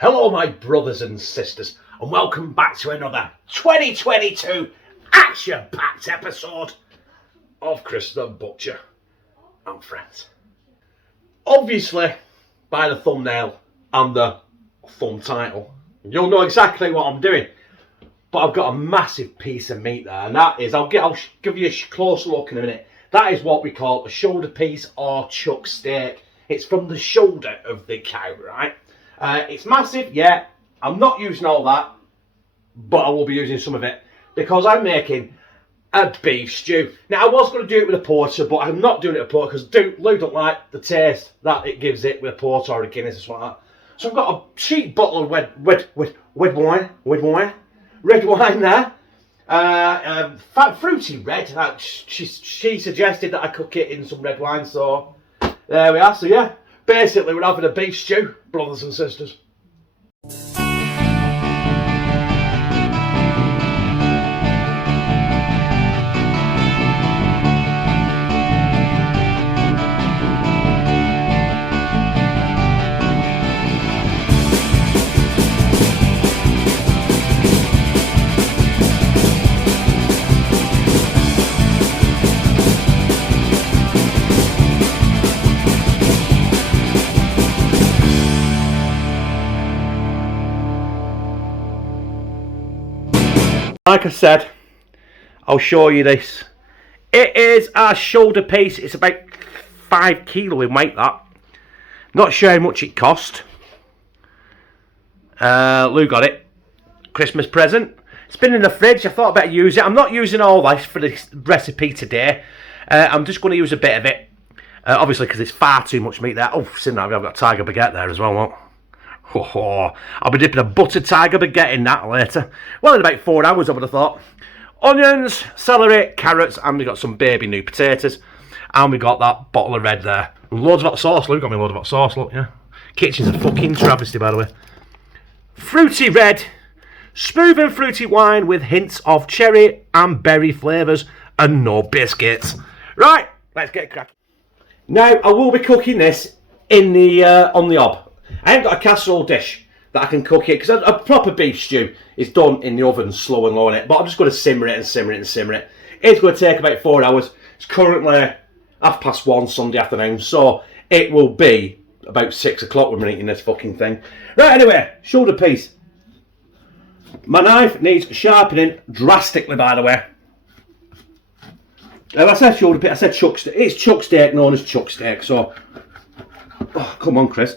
Hello my brothers and sisters, and welcome back to another 2022 action-packed episode of Chris the Butcher and Friends. Obviously, by the thumbnail and the thumb title, you'll know exactly what I'm doing. But I've got a massive piece of meat there, and that is, I'll give you a close look in a minute. That is what we call a shoulder piece or chuck steak. It's from the shoulder of the cow, right? It's massive, yeah. I'm not using all that, but I will be using some of it because I'm making a beef stew. Now, I was going to do it with a porter, but I'm not doing it with a porter because Lou don't like the taste that it gives it with a porter or a Guinness or something like that. So I've got a cheap bottle of red wine there. Fruity red. She suggested that I cook it in some red wine, so there we are. So yeah, basically we're having a beef stew, brothers and sisters. Like I said, I'll show you this. It is a shoulder piece. It's about 5 kilo in weight, that. Not sure how much it cost. Lou got it. Christmas present. It's been in the fridge. I thought I'd better use it. I'm not using all this for this recipe today. I'm just going to use a bit of it. Obviously, because it's far too much meat there. Oh, I've got tiger baguette there as well, look. Oh, I'll be dipping a buttered tiger baguette in that later. Well, in about 4 hours, I would have thought. Onions, celery, carrots, and we got some baby new potatoes. And we got that bottle of red there. Loads of hot sauce. Luke got me a load of hot sauce, look, yeah. Kitchen's a fucking travesty, by the way. Fruity red, smooth and fruity wine with hints of cherry and berry flavours and no biscuits. Right, let's get cracking. Now, I will be cooking this in the on the hob. I haven't got a casserole dish that I can cook it, because a proper beef stew is done in the oven, slow and low in it, but I'm just going to simmer it and simmer it and simmer it. It's going to take about 4 hours. It's currently 1:30 Sunday afternoon, so it will be about 6 o'clock when we're eating this fucking thing. Right, anyway, shoulder piece. My knife needs sharpening drastically, by the way. I said shoulder piece, I said chuck steak. It's chuck steak, known as chuck steak, so... Oh, come on, Chris.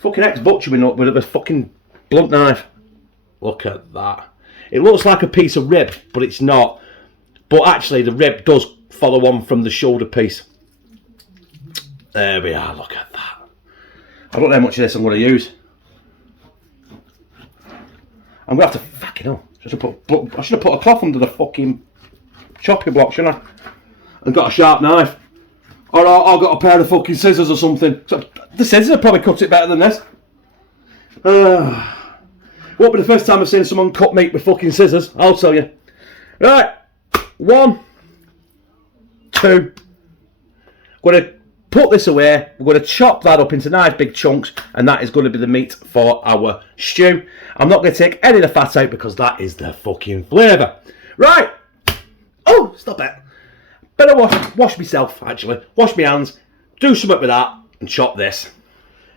Fucking ex-butcher with a fucking blunt knife. Look at that. It looks like a piece of rib, but it's not. But actually, the rib does follow on from the shoulder piece. There we are, look at that. I don't know how much of this I'm going to use. I'm going to have to... Fucking hell. I should have put a cloth under the fucking chopping block, shouldn't I? And got a sharp knife. Or I've got a pair of fucking scissors or something. So the scissors will probably cut it better than this. Won't be the first time I've seen someone cut meat with fucking scissors, I'll tell you. Right, 1, 2. I'm going to put this away. We're going to chop that up into nice big chunks, and that is going to be the meat for our stew. I'm not going to take any of the fat out because that is the fucking flavour. Right. Oh, stop it. Better wash myself, actually. Wash my hands, do something with that, and chop this.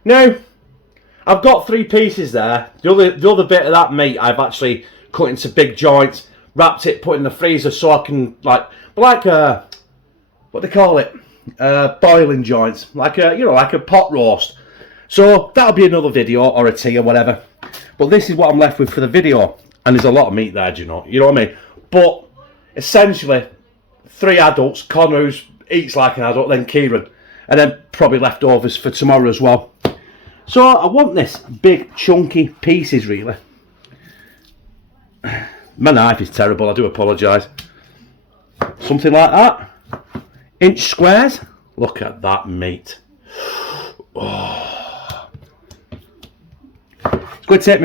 Now, I've got 3 pieces there. The other bit of that meat I've actually cut into big joints, wrapped it, put it in the freezer so I can, what do they call it? Boiling joints. Like a pot roast. So, that'll be another video, or a tea, or whatever. But this is what I'm left with for the video. And there's a lot of meat there, do you know? You know what I mean? But, essentially... 3 adults, Connor who eats like an adult, then Kieran, and then probably leftovers for tomorrow as well. So I want this big chunky pieces really. My knife is terrible, I do apologise. Something like that. Inch squares. Look at that meat. Oh. It's going to take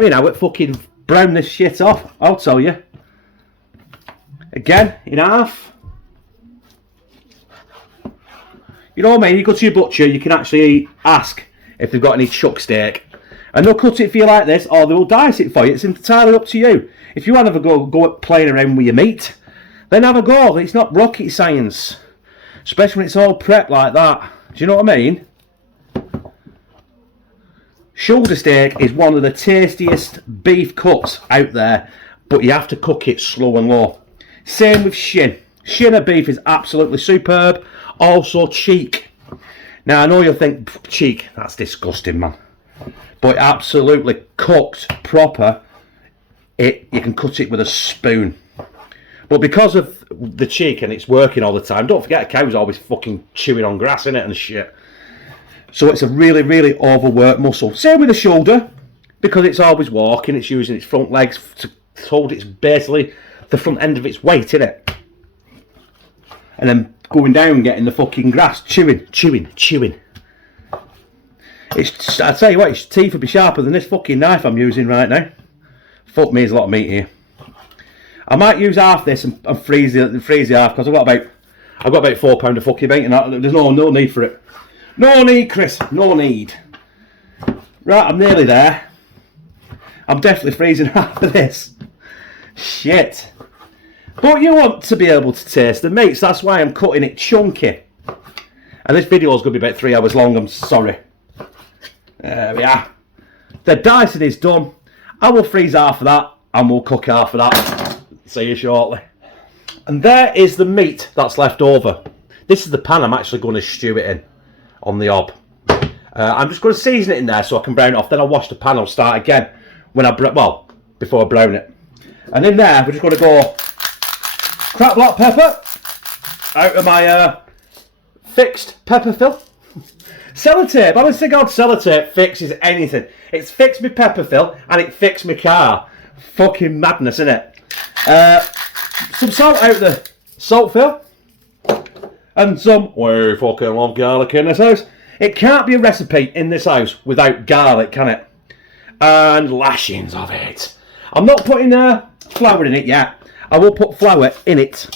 me an hour to fucking brown this shit off, I'll tell you. Again, in half. You know what I mean? You go to your butcher, you can actually ask if they've got any chuck steak. And they'll cut it for you like this, or they will dice it for you. It's entirely up to you. If you want to have a go at playing around with your meat, then have a go. It's not rocket science. Especially when it's all prepped like that. Do you know what I mean? Shoulder steak is one of the tastiest beef cuts out there, but you have to cook it slow and low. Same with shin. Shin of beef is absolutely superb. Also cheek. Now I know you'll think, cheek, that's disgusting, man. But absolutely cooked proper, you can cut it with a spoon. But because of the cheek and it's working all the time, don't forget a cow's always fucking chewing on grass, innit, and shit. So it's a really, really overworked muscle. Same with the shoulder, because it's always walking, it's using its front legs to hold its basically the front end of its weight, innit? And then going down and getting the fucking grass, chewing. It's, I tell you what, its teeth would be sharper than this fucking knife I'm using right now. Fuck me, there's a lot of meat here. I might use half this and freeze the half, because I've got about £4 of fucking meat, and there's no need for it. No need, Chris, no need. Right, I'm nearly there. I'm definitely freezing half of this. Shit. But you want to be able to taste the meat, so that's why I'm cutting it chunky. And this video is going to be about 3 hours long, I'm sorry. There we are. The dicing is done. I will freeze half of that, and we'll cook half of that. See you shortly. And there is the meat that's left over. This is the pan I'm actually going to stew it in, on the hob. I'm just going to season it in there so I can brown it off. Then I'll wash the pan, I'll start again when before I brown it. And in there, we're just going to go crap black pepper out of my fixed pepper fill. Sellotape, honestly God, sellotape fixes anything. It's fixed my pepper fill and it fixed my car. Fucking madness, innit? Some salt out the salt fill. And some, we fucking love garlic in this house. It can't be a recipe in this house without garlic, can it? And lashings of it. I'm not putting flour in it yet. I will put flour in it,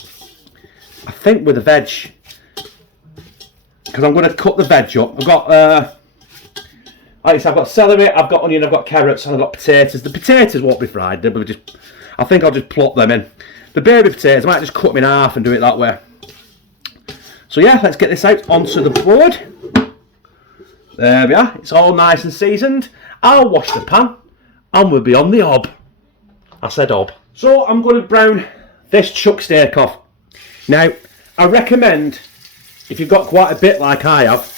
I think, with the veg. Because I'm going to cut the veg up. I've got, like I said, I've got celery, I've got onion, I've got carrots, and I've got potatoes. The potatoes won't be fried. They'll be just, I think I'll just plot them in. The baby potatoes, I might just cut them in half and do it that way. So yeah, let's get this out onto the board. There we are. It's all nice and seasoned. I'll wash the pan, and we'll be on the hob. I said hob. So I'm going to brown this chuck steak off. Now, I recommend, if you've got quite a bit like I have,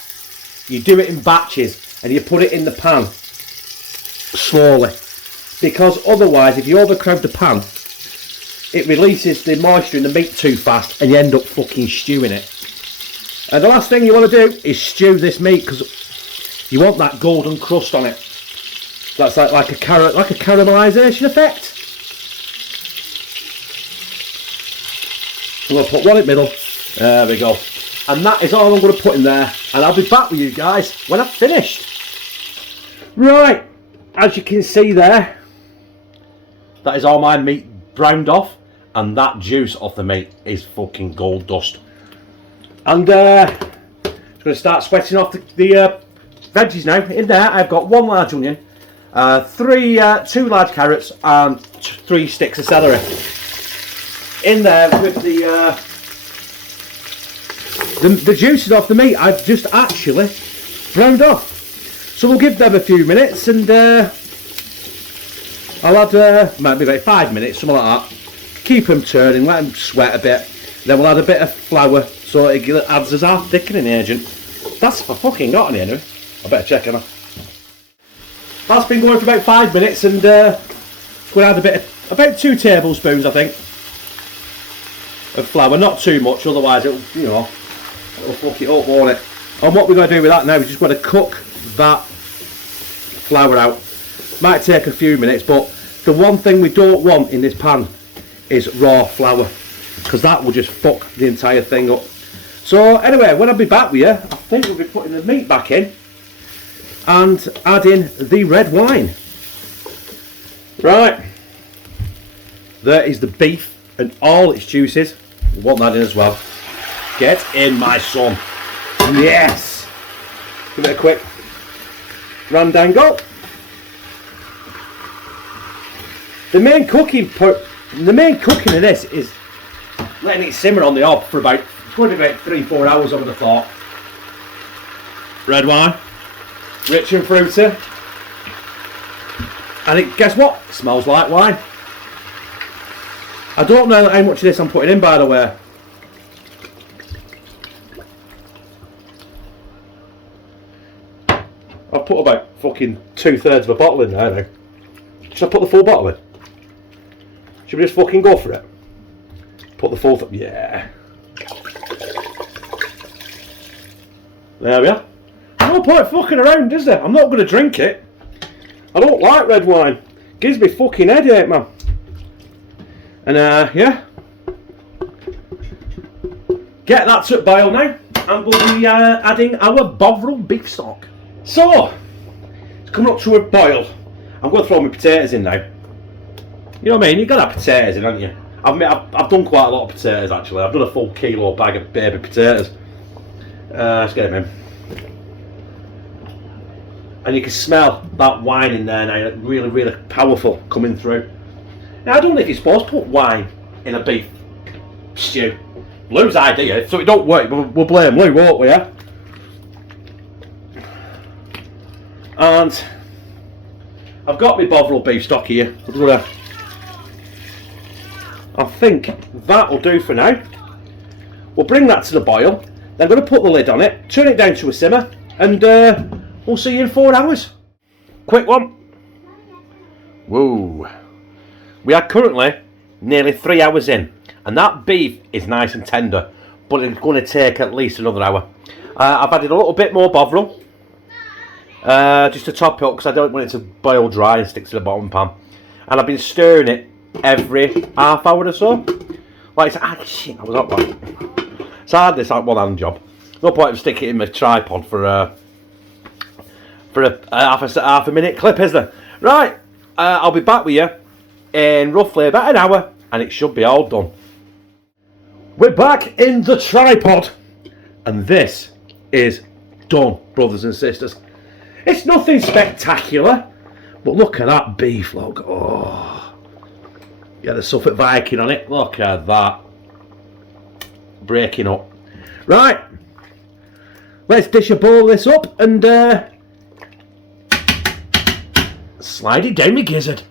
you do it in batches and you put it in the pan slowly. Because otherwise, if you overcrowd the pan, it releases the moisture in the meat too fast and you end up fucking stewing it. And the last thing you want to do is stew this meat because you want that golden crust on it. That's like a caramelisation effect. I'm going to put one in the middle. There we go. And that is all I'm going to put in there. And I'll be back with you guys when I've finished. Right. As you can see there, that is all my meat browned off. And that juice off the meat is fucking gold dust. And I'm just going to start sweating off the veggies now. In there, I've got 1 large onion, 2 large carrots, and 3 sticks of celery. In there with the juices off the meat, I've just actually browned off. So we'll give them a few minutes, and I'll add might be about 5 minutes, something like that. Keep them turning, let them sweat a bit. Then we'll add a bit of flour so it adds as our thickening agent. That's for fucking got on here now. I better check it out. That's been going for about 5 minutes, and we'll add about 2 tablespoons, I think, of flour. Not too much, otherwise it'll fuck it up, won't it? And what we're going to do with that now is just going to cook that flour out. Might take a few minutes, but the one thing we don't want in this pan is raw flour, because that will just fuck the entire thing up. So anyway, when I'll be back with you, I think we'll be putting the meat back in and adding the red wine. Right, there is the beef and all its juices. We want that in as well. Get in, my son. Yes. Give it a quick randangle. The main cooking of this is letting it simmer on the hob for about, it's going to be about 3-4 hours, I would have thought. Red wine, rich and fruity, and it, guess what? It smells like wine. I don't know how much of this I'm putting in, by the way. I've put about fucking 2/3 of a bottle in there now. Should I put the full bottle in? Should we just fucking go for it? Put the full yeah. There we are. No point fucking around, is there? I'm not going to drink it. I don't like red wine. Gives me fucking headache, man. And yeah. Get that to boil now, and we'll be adding our Bovril beef stock. So, it's coming up to a boil. I'm going to throw my potatoes in now. You know what I mean? You've got to have potatoes in, haven't you? I've done quite a lot of potatoes, actually. I've done a full kilo bag of baby potatoes. Let's get them in. And you can smell that wine in there now, really, really powerful coming through. Now, I don't know if you're supposed to put wine in a beef stew. Lou's idea, so it don't work, we'll blame Lou, won't we, yeah? And I've got my Bovril beef stock here. I think that'll do for now. We'll bring that to the boil. Then I'm going to put the lid on it, turn it down to a simmer, and we'll see you in 4 hours. Quick one. Whoa. We are currently nearly 3 hours in, and that beef is nice and tender, but it's going to take at least another hour. I've added a little bit more Bovril, just to top it up, because I don't want it to boil dry and stick to the bottom pan. And I've been stirring it every half hour or so. Like, shit, I was up there. It's hard, this like one-hand job. No point in sticking it in my tripod for a half a minute clip, is there? Right, I'll be back with you in roughly about an hour, and it should be all done. We're back in the tripod, and this is done, brothers and sisters. It's nothing spectacular, but look at that beef, look. Oh, yeah, the Suffolk Viking on it. Look at that. Breaking up. Right, let's dish a bowl of this up and slide it down my gizzard.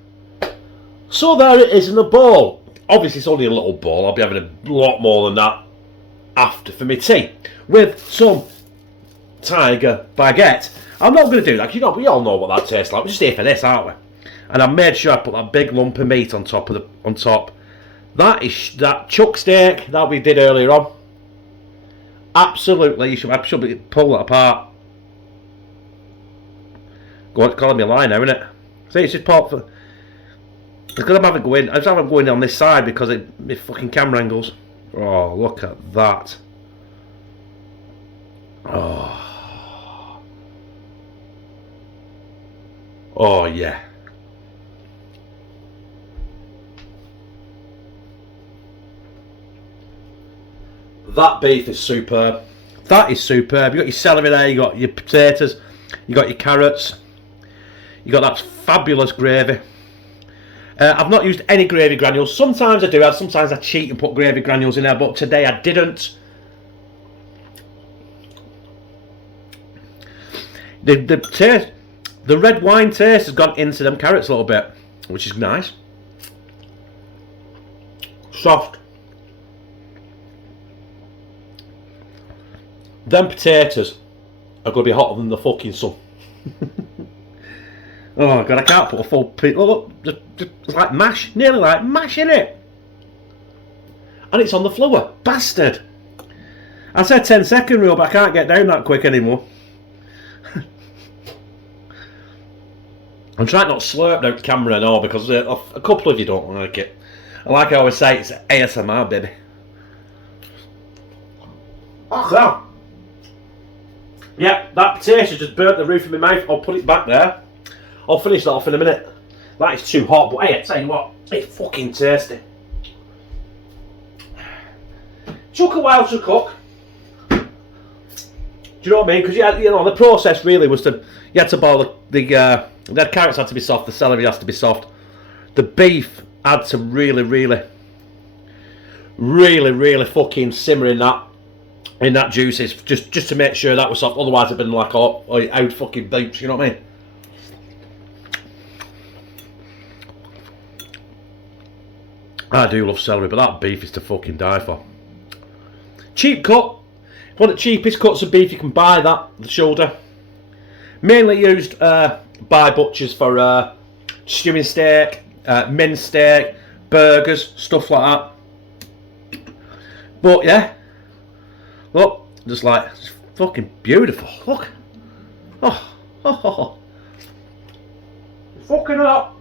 So there it is in the bowl. Obviously it's only a little bowl. I'll be having a lot more than that after for my tea, with some tiger baguette. I'm not going to do that, because you know, we all know what that tastes like. We're just here for this, aren't we? And I made sure I put that big lump of meat on top. That is that chuck steak that we did earlier on. Absolutely, I should pull that apart. Go on, calling me a lie now, isn't it? See, it's just part for. Because I'm having going. I just have it going on this side because of my fucking camera angles. Oh, look at that. Oh. Oh yeah. That beef is superb. That is superb. You got your celery there, you got your potatoes, you got your carrots, you got that fabulous gravy. I've not used any gravy granules. Sometimes I do. Sometimes I cheat and put gravy granules in there, but today I didn't. The red wine taste has gone into them carrots a little bit, which is nice. Soft. Them potatoes are going to be hotter than the fucking sun. Oh god, I can't put a full piece. Look, it's like mash, nearly like mash in it. And it's on the floor, bastard. I said 10-second rule, but I can't get down that quick anymore. I'm trying not to slurp out the camera and all, because a couple of you don't like it. And like I always say, it's ASMR, baby. So, yeah, that potato just burnt the roof of my mouth. I'll put it back there. I'll finish that off in a minute. That is too hot, but hey, I tell you what, it's fucking tasty. Took a while to cook. Do you know what I mean? Because you know, the process really was you had to boil the carrots had to be soft, the celery has to be soft, the beef had to really fucking simmer in that juices, just to make sure that was soft. Otherwise it'd been like out fucking beef, you know what I mean? I do love celery, but that beef is to fucking die for. Cheap cut. One of the cheapest cuts of beef you can buy, that, the shoulder. Mainly used by butchers for stewing steak, minced steak, burgers, stuff like that. But yeah, look, just like, it's fucking beautiful. Look. Oh. Fucking hot.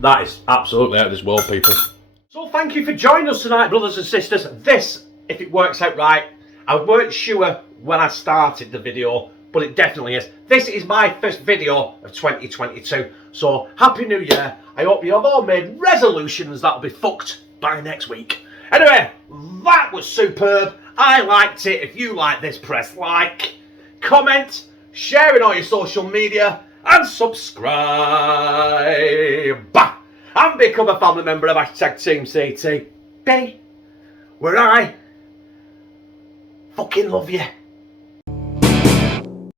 That is absolutely out of this world, people. So thank you for joining us tonight, brothers and sisters. This, if it works out right, I weren't sure when I started the video, but it definitely is. This is my first video of 2022. So Happy New Year. I hope you have all made resolutions that'll be fucked by next week. Anyway, that was superb. I liked it. If you like this, press like, comment, share it on your social media, and subscribe. And become a family member of #TeamCT, where I fucking love you.